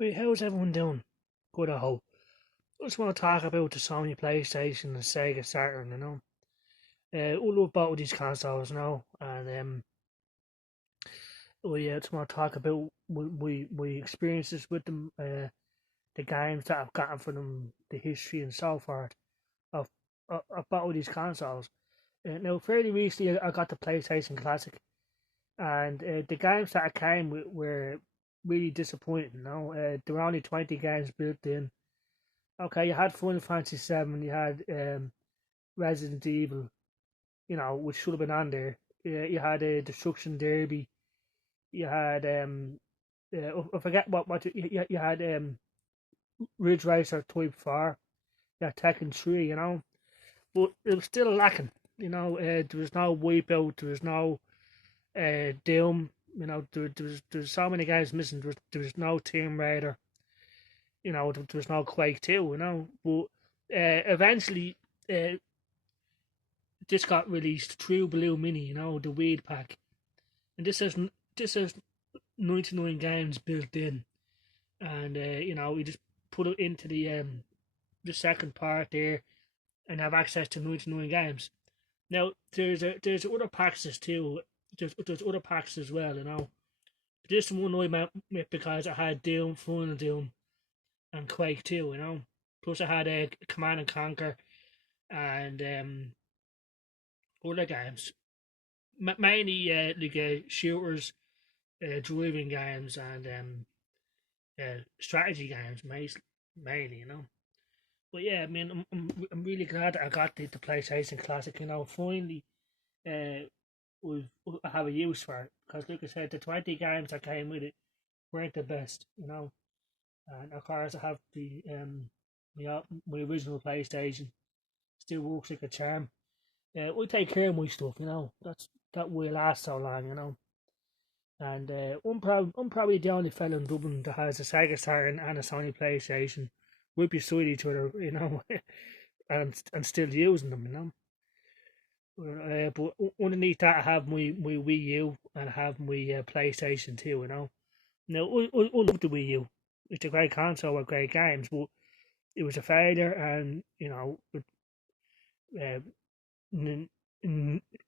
Right, how's everyone doing? Good, I hope. I just want to talk about the Sony PlayStation and Sega Saturn, all love both of these consoles now, and we just want to talk about my experiences with them, the games that I've gotten from them, the history and so forth of, of both of these consoles. Now, fairly recently, I got the PlayStation Classic, and the games that I came with were really disappointing. There were only 20 games built in. Okay, you had Final Fantasy VII, you had Resident Evil, which should have been on there. You had Destruction Derby. You had I forget what you had Ridge Racer Type 4. You had Tekken 3. But it was still lacking. There was no Wipeout. There was no Doom. There was so many guys missing. There was no Tomb Raider. There was no Quake 2. But eventually. This got released through Blue Mini, the weed pack, and this has 99 games built in, and you just put it into the second part there, and have access to 99 games. Now there's other packs too. There's other packs as well, This one I meant because I had Doom, Final Doom, and Quake 2, Plus I had Command and Conquer, and other games. Mainly shooters, driving games, and strategy games, mainly. But yeah, I mean, I'm really glad that I got the PlayStation Classic. Finally, uh, I have a use for it because, like I said, the 20 games that came with it weren't the best. And of course, I have my original PlayStation still works like a charm. We take care of my stuff. That will last so long. And I'm probably the only fellow in Dublin that has a Sega Saturn and a Sony PlayStation right beside each other, and still using them. But underneath that, I have my Wii U and I have my PlayStation 2. Now, I love the Wii U. It's a great console with great games, but it was a failure, and uh,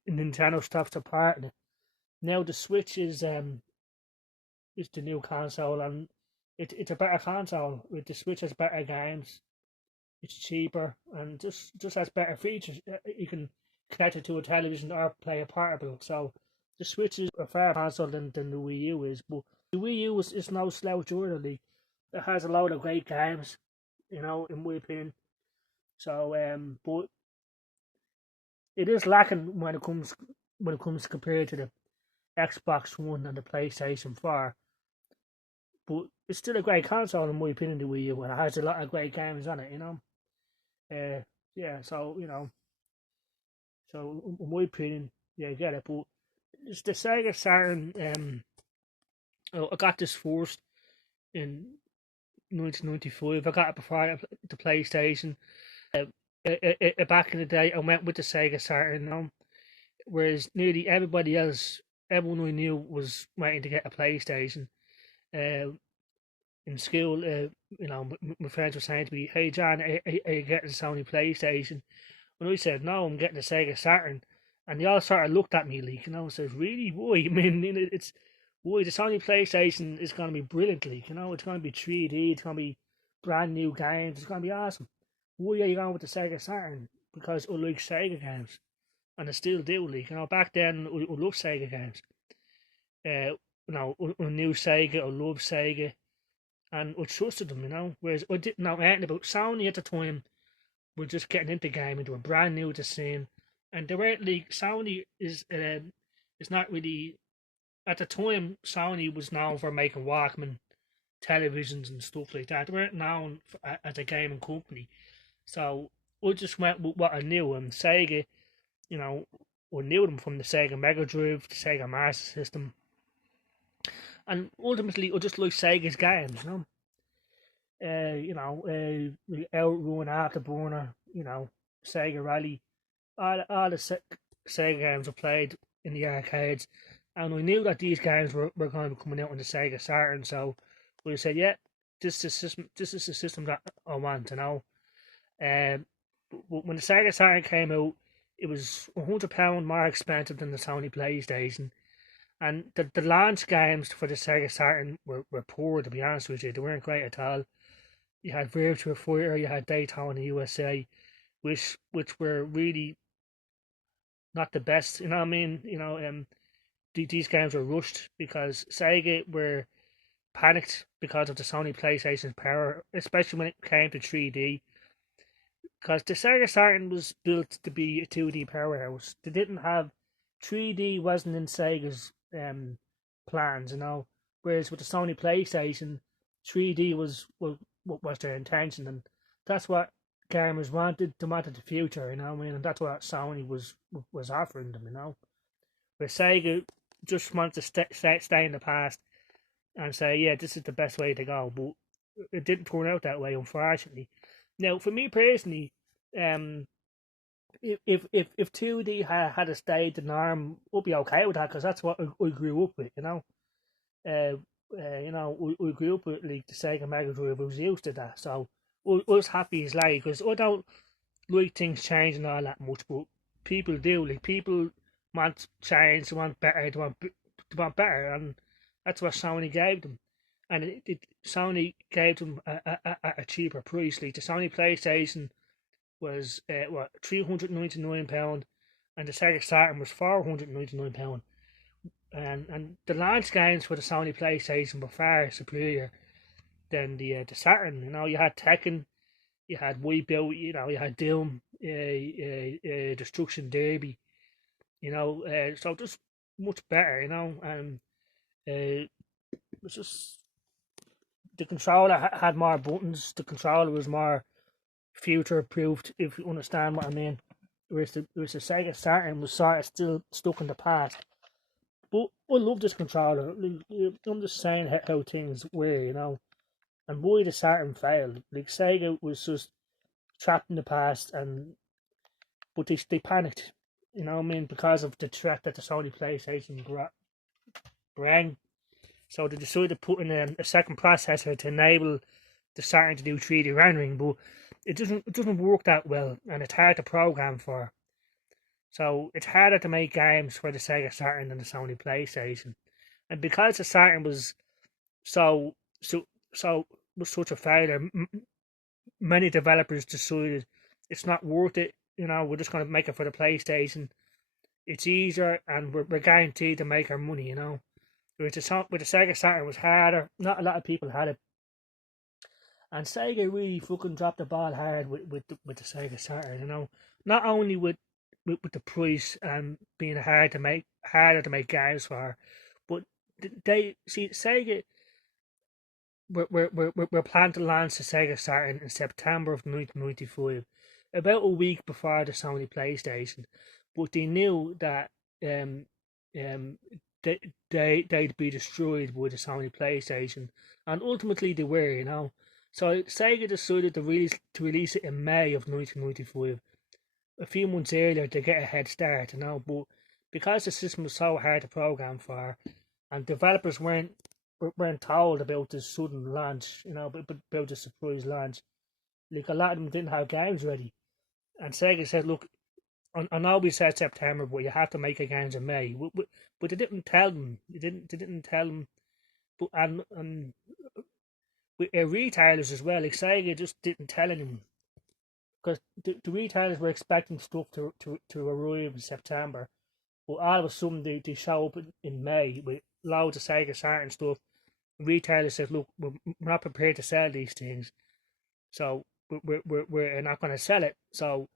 Nintendo stopped supporting it. Now the Switch is the new console, and it's a better console. With the Switch has better games, it's cheaper, and just has better features. You can connect it to a television or play a portable. So the Switch is a far console than the Wii U is. But the Wii U is no slouch either. It has a lot of great games, in my opinion. So but it is lacking when it comes compared to the Xbox One and the PlayStation 4. But it's still a great console in my opinion, the Wii U, and it has a lot of great games on it. Yeah, so in my opinion, yeah, get it. But it's the Sega Saturn. I got this first in 1995. I got it before the PlayStation. Uh, Back in the day, I went with the Sega Saturn. Whereas nearly everybody else, everyone we knew was waiting to get a PlayStation. Uh, in school, my friends were saying to me, "Hey John, are you getting a Sony PlayStation?" And I said, "No, I'm getting a Sega Saturn." And they all sort of looked at me like, says, "Really? Why?" I mean, it's why the Sony PlayStation is going to be brilliant, like, it's going to be 3D, it's going to be brand new games, it's going to be awesome. Why are you going with the Sega Saturn? Because I like Sega games, and I still do. Like, back then I loved Sega games. I knew Sega, I loved Sega, and I trusted them. Whereas I didn't know anything about Sony at the time. We're just getting into gaming, they were brand new to the scene, and they weren't like Sony is not really at the time. Sony was known for making Walkman televisions and stuff like that. They weren't known as a gaming company, so I just went with what I knew. And Sega, I knew them from the Sega Mega Drive, the Sega Master System, and ultimately I just like Sega's games. Outrun, Afterburner, Sega Rally, all the Sega games I played in the arcades, and I knew that these games were going to be coming out on the Sega Saturn, so we said, yeah, this is system. This is the system that I want. Um, when the Sega Saturn came out, it was £100 more expensive than the Sony PlayStation, and the launch games for the Sega Saturn were poor. To be honest with you, they weren't great at all. You had Virtua Fighter, you had Daytona USA, which were really not the best. You know what I mean? These games were rushed because Sega were panicked because of the Sony PlayStation's power, especially when it came to 3D. Because the Sega Saturn was built to be a 2D powerhouse. They didn't have 3D wasn't in Sega's plans, Whereas with the Sony PlayStation, 3D was their intention, and that's what gamers wanted. They wanted the future, and that's what Sony was offering them. Where Sega just wanted to stay in the past and say, yeah, this is the best way to go, but it didn't turn out that way, unfortunately. Now, for me personally, um, if 2D had stayed the norm, we'd be okay with that because that's what I grew up with. Uh, we grew up with like the Sega Mega Drive. I was used to that, so I was happy as like because I don't like things changing all that much, but people do. Like people want change, they want better, they want better, and that's what Sony gave them. And Sony gave them a cheaper price. Like the Sony PlayStation was £399, and the Sega Saturn was £499. And the launch games for the Sony PlayStation were far superior than the Saturn. You had Tekken, you had Wipeout, you had Doom, Destruction Derby, so just much better, and it was just the controller had more buttons. The controller was more future proofed, if you understand what I mean. Whereas the Sega Saturn was sort of still stuck in the past. But I love this controller. I'm just saying how things were, and why the Saturn failed. Like Sega was just trapped in the past, but they panicked. You know what I mean? Because of the threat that the Sony PlayStation bring. So they decided to put in a second processor to enable the Saturn to do 3D rendering, but it doesn't work that well, and it's hard to program for. So it's harder to make games for the Sega Saturn than the Sony PlayStation. And because the Saturn was so was such a failure, many developers decided it's not worth it. We're just going to make it for the PlayStation. It's easier, and we're guaranteed to make our money. With the Sega Saturn was harder. Not a lot of people had it, and Sega really fucking dropped the ball hard with the Sega Saturn. Not only with the price and being harder to make games for, but they see Sega. We're planning to launch the Sega Saturn in September of 1995, about a week before the Sony PlayStation. But they knew that um um they'd be destroyed by the Sony PlayStation, and ultimately they were. So Sega decided to release it in May of 1995, a few months earlier to get a head start. But because the system was so hard to program for, and developers weren't told about this sudden launch, about the surprise launch. Like a lot of them didn't have games ready, and Sega said, "Look, I know we said September, but you have to make your games in May." But they didn't tell them. They didn't tell them. But with retailers as well, like Sega just didn't tell anyone because the retailers were expecting stuff to arrive in September, but all of a sudden they show up in May with loads of Sega Saturn stuff. Retailers said, "Look, we're not prepared to sell these things, so we're not going to sell it." So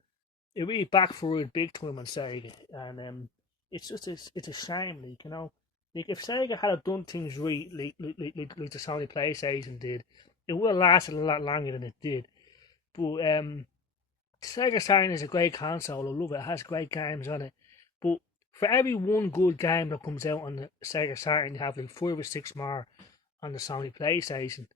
it really backfired big time on Sega, and it's just it's a shame, like if Sega had done things right, like the Sony PlayStation did, it would have lasted a lot longer than it did. But Sega Saturn is a great console. I love it. It has great games on it, but for every one good game that comes out on the Sega Saturn, you have like 5 or 6 more on the Sony PlayStation.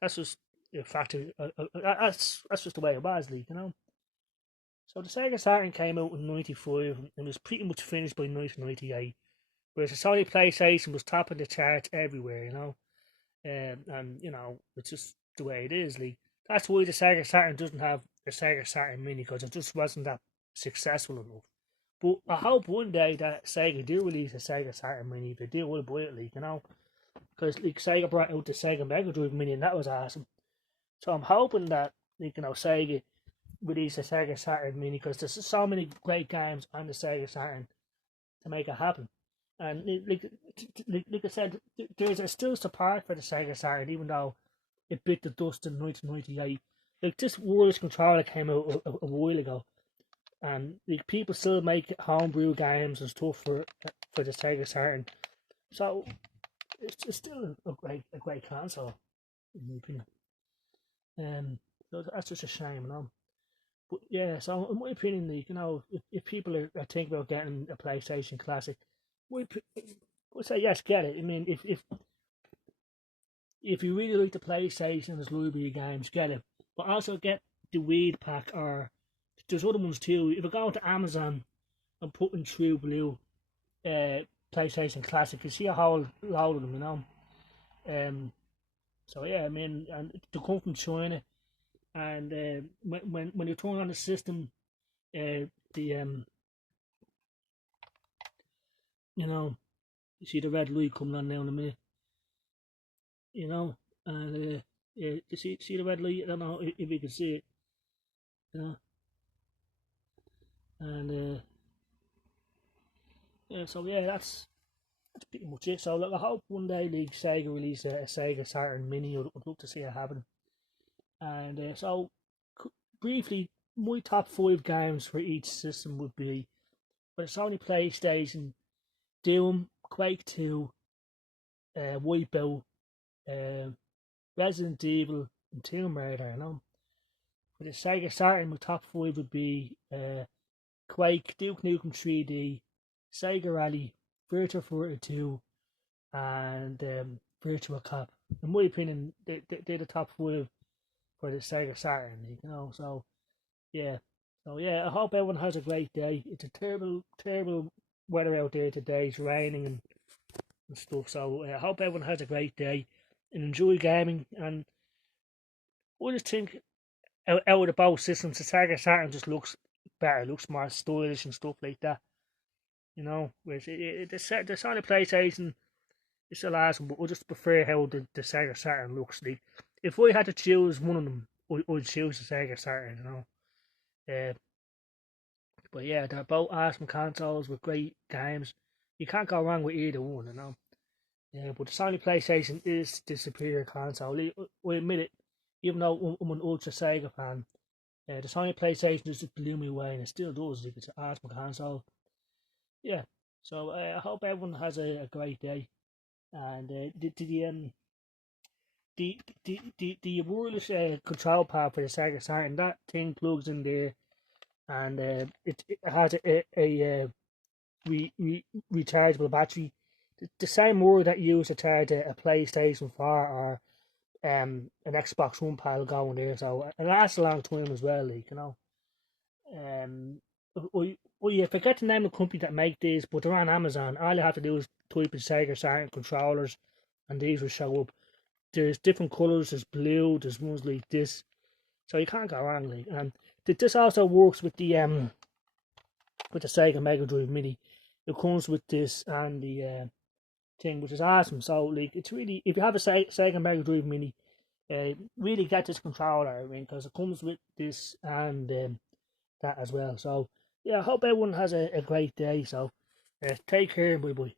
That's just a factor. That's just the way it was, like. So the Sega Saturn came out in '95 and was pretty much finished by 1998, whereas the Sony PlayStation was topping the charts everywhere. And it's just the way it is. Like that's why the Sega Saturn doesn't have the Sega Saturn Mini, because it just wasn't that successful enough. But I hope one day that Sega do release a Sega Saturn Mini. If they do, we'll buy it, like, you know, because like Sega brought out the Sega Mega Drive Mini, and that was awesome. So I'm hoping that, like, you know, Sega release a Sega Saturn Mini, because there's so many great games on the Sega Saturn to make it happen. And like I said, there's a still support for the Sega Saturn, even though it bit the dust in 1998. Like this wireless controller came out a while ago, and like people still make homebrew games and stuff for the Sega Saturn. So it's still a great console, in my opinion. So that's just a shame, you know. But yeah, so in my opinion, like, you know, if people are thinking about getting a PlayStation Classic, we would say yes, get it. I mean, if you really like the PlayStation, there's library of games, get it. But also get the Weed Pack, or there's other ones too. If you go to Amazon and put in True Blue PlayStation Classic, you see a whole load of them, you know. So yeah, I mean, and they come from China, and when you turn on the system, the you know, you see the red light coming on now in a minute, you know, and you see the red light. I don't know if you can see it, you know, and yeah, so yeah, that's pretty much it. So look, I hope one day like Sega release a Sega Saturn Mini. I'd love to see it happen. And so briefly, my top 5 games for each system would be for the Sony PlayStation: Doom, Quake 2, Wipeout, uh, Resident Evil, and Tomb Raider. You know, for the Sega Saturn, my top 5 would be Quake, Duke Nukem 3D, Sega Rally, Virtua Fighter 2, and Virtual Cop. In my opinion, they're the top 5 for the Sega Saturn. You know, so yeah. So yeah, I hope everyone has a great day. It's a terrible, terrible weather out there today. It's raining and stuff. So I hope everyone has a great day and enjoy gaming. And I just think out of the both systems, the Sega Saturn just looks better, looks more stylish and stuff like that. You know, whereas the Sony PlayStation is still awesome, but I just prefer how the Sega Saturn looks. Like, if I had to choose one of them, I'd choose the Sega Saturn. You know. Uh, But yeah, they're both awesome consoles with great games. You can't go wrong with either one, you know. Yeah, but the Sony PlayStation is the superior console. I admit it, even though I'm an ultra Sega fan. The Sony PlayStation just blew me away, and it still does. Like, it's an awesome console. Yeah, so I hope everyone has a great day. And the wireless control pad for the Sega Saturn, that thing plugs in there, and it has a rechargeable battery. The same word that you use to charge a PlayStation 4 or an Xbox One pad going there, so it lasts a long time as well. Like, you know, I forget the name of the company that make these, but they're on Amazon. All you have to do is type in Sega Saturn controllers, and these will show up. There's different colors. There's blue. There's ones like this, so you can't go wrong. Like, and this also works with the Sega Mega Drive Mini. It comes with this and the thing, which is awesome. So like, it's really, if you have a Sega Mega Drive Mini, really get this controller. I mean, because it comes with this and that as well. So yeah, I hope everyone has a great day. So take care, bye bye.